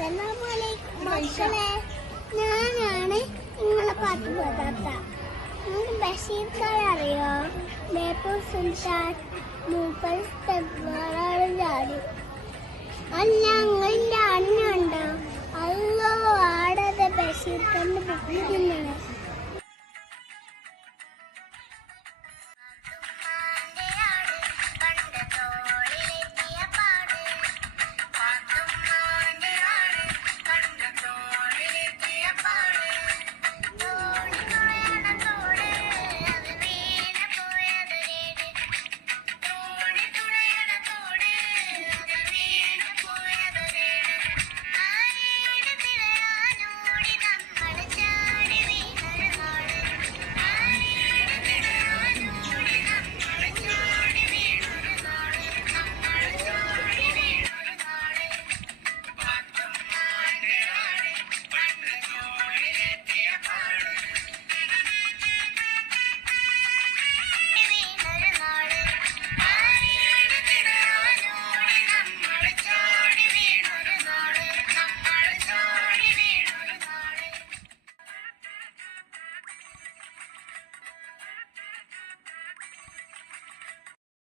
മക്കളെ, ഞാനാണ് നിങ്ങളെ പാട്ട് പോകാത്ത. നിങ്ങൾക്ക് ബഷീർ ഖാൻ അറിയോ? ബേപ്പൂർ സുൽത്താൻ മൂപ്പർ ചാടി. അല്ല, നിങ്ങളുടെ അണ്ണുണ്ടോ? അല്ലോ, ആടത്തെ ബഷീർ ഖാന്റെ